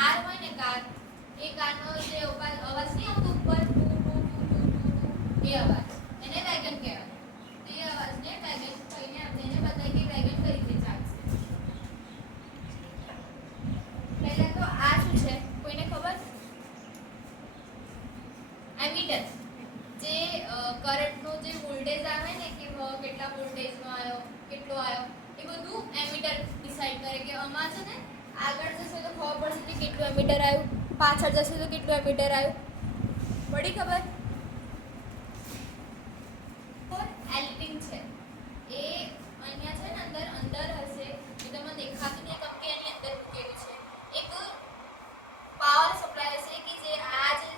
Car હોય ને car, એ કારનો જે અવાજ નહીં આવતો ઉપર એ અવાજ એને વેગન કહેવાય. તો એ અવાજને વેગન કહીને આપણે એને બતાવીએ કે વેગન કઈ રીતે ચાલશે. પહેલા તો આ શું છે કોઈને ખબર? એમીટર. જે કરંટનો જે વોલ્ટેજ આવે ને કે કેટલા વોલ્ટેજનો આવ્યો, કેટલો આવ્યો, એ બધું એમીટર ડિસાઈડ કરે કે આમાં છે ને આગળ જશે તો ખબર પડશે કે કેટલું એમીટર આવ્યું, પાછળ જશે તો કેટલું એમીટર આવ્યું. પડી ખબર? એલ્ટિંગ છે એ અહીંયા છે ને અંદર હશે, એ તમને દેખાતું નહીં કેમ કે એની અંદર મૂકેલું છે. એક પાવર સપ્લાય હશે કે જે આ જે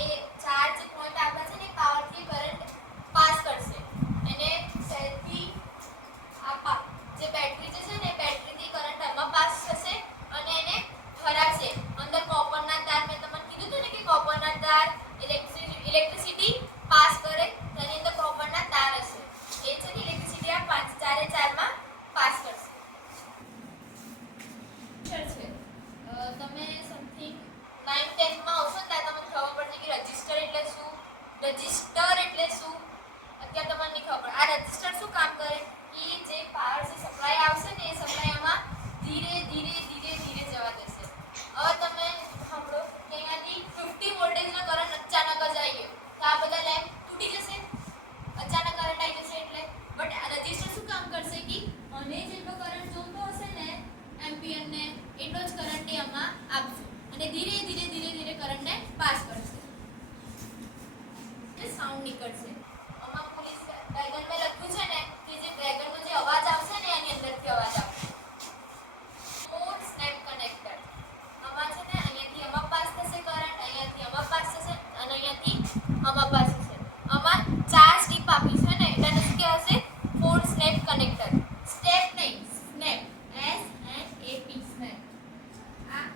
એ ચાર્જ પોઈન્ટ આપણા છે ને પાવરથી કરંટ પાસ કરશે. એને સેલથી આ જે બેટરી છે ને બેટરીથી કરંટ આમાં પાસ થશે અને એને ફરાવશે. અંદર કોપરના તાર મેં તમને કીધું હતું ને કે કોપરના તાર ઇલેક્ટ્રિસિટી પાસ કરે, તેની અંદર કોપરના તાર હશે. એ છે ને ઇલેક્ટ્રિસિટી આ 4 માં પાસ કરશે. તમે સમથિંગ 9-10 માં આવશો ને ત્યારે તમને ખબર પડશે કે રજિસ્ટર એટલે શું, રજિસ્ટર એટલે શું. અત્યારે તમને નહીં ખબર. આ રજિસ્ટર શું કામ કરે કે જે પાવર જે સપ્લાય આવશે ને એ સપ્લાય આમાં ધીરે ધીરે જવા દેશે. હવે તમે સાંભળો કે અહીંયાથી 50 વોલ્ટેજનો કરંટ અચાનક જ આવી ગયો તો આ બધા લેમ્પ તૂટી જશે. અચાનક કરંટ આવી જશે એટલે. બટ આ રજિસ્ટર શું કામ કરશે કે અને જેટલો કરંટ જોતો હશે ને એમ્પિયર ને એટલો જ કરંટ એ આમાં આપશે અને ધીરે ધીરે કરંટને પાસ કરશે. એટલે સાઉન્ડ નીકળશે. આમાં પોલીસ ડ્રેગન મેં લખ્યું છે ને કે જે ડ્રેગનનો જે અવાજ આવશે ને એની અંદરથી અવાજ આવશે. Four snap connector. આમાં છે ને અહીંયાથી આમાં પાસ થશે કરંટ, અહીંયાથી આમાં પાસ થશે અને અહીંયાથી આમાં પાસ થશે. આમાં 4 સ્ટેપ આપી છે ને એટલે શું કહેવાશે? Four snap connector. સ્ટેપ નહીં, સ્નેપ. SNAP snap. આ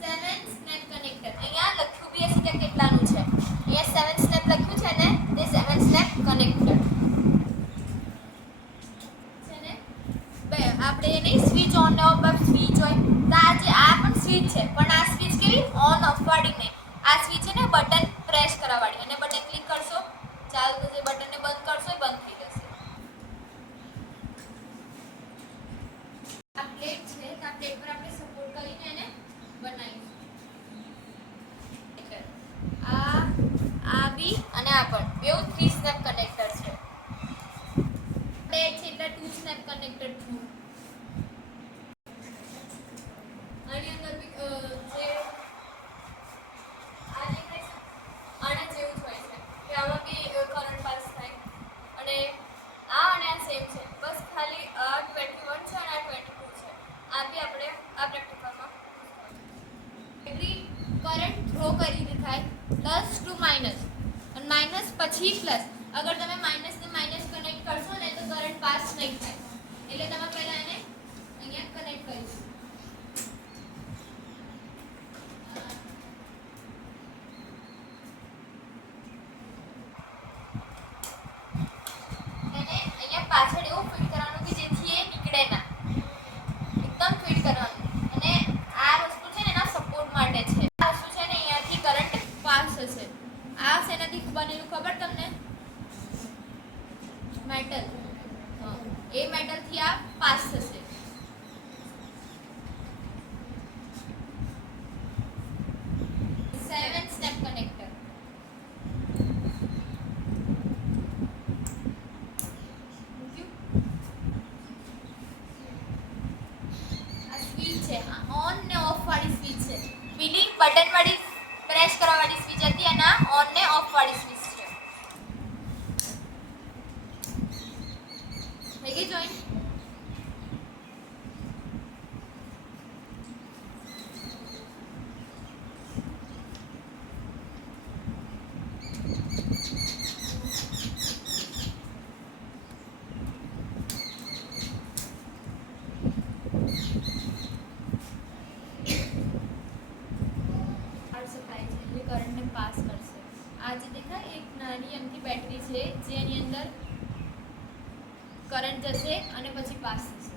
7 સ્નેપ કનેક્ટર. અહીંયા લખ્યું બી હશે કે કેટલાનું છે. અહીંયા 7 સ્નેપ લખ્યું છે ને તે 7 સ્નેપ કનેક્ટર છે ને. બે આપણે એને સ્વિચ ઓન ને ઓફ સ્વિચ હોય તો આ પણ સ્વિચ છે પણ આ સ્વિચ કેવી ઓન ઓફ વાળી નહીં. આ સ્વિચ છે ને બટન પ્રેસ કરવા વાળી અને બટન ક્લિક કરશો ચાલુ થશે, બટનને બંધ કરશો એ બંધ થઈ જશે. આ પ્લેટ છે તો આ પ્લેટ પર આપણે સપોર્ટ કરીને એને બનાવીશું. આ બી અને આ પણ બેઉ 3 સ્નેપ કનેક્ટર છે. બે છે એટલે 2 સ્નેપ કનેક્ટર છે. આની અંદર બી જે આ દેખાય છે આના જેવું જ હોય છે કે આમાં બી કરંટ પાસ થાય અને આ સેમ છે. બસ ખાલી આ 21 છે અને આ 22 છે. આ બી આપણે આ પ્રેક્ટિકલમાં બેટરી કરંટ થ્રો કરી દેખાય પ્લસ ટુ માઇનસ અને માઇનસ પછી પ્લસ. અગર તમે માઇનસ ને માઇનસ કનેક્ટ કરશો ને તો કરંટ પાસ નહીં થાય. એટલે તમે પહેલા એને અહીંયા કનેક્ટ કરીશું. એને અહીંયા પાછળ એવું ફિટ કરવાનું કે જેથી એ નીકળે ના. એકદમ ફિટ કરવાનું. અને આ વસ્તુ છે ને એના સપોર્ટ માટે છે. આ વસ્તુ છે ને અહીંયાથી કરંટ પાસ થશે. આ શેનાથી બનેલું ખબર તમને? મેટલ. એ મેટલથી આ પાસ થશે. સેવન સ્નેપ કનેક્ટર. આ સ્વિચ છે, ઓન ને ઓફ વાળી સ્વિચ છે. પેલી બટન વાળી પ્રેસ કરવા વાળી સ્વિચ હતી અને ઓન ને ઓફ વાળી સ્વિચ છે. થઈ ગઈ જોઈન? કરંટને પાસ કરશે. આ જે દેખાય એક નાની એમથી બેટરી છે જેની અંદર કરંટ જશે અને પછી પાસ થશે.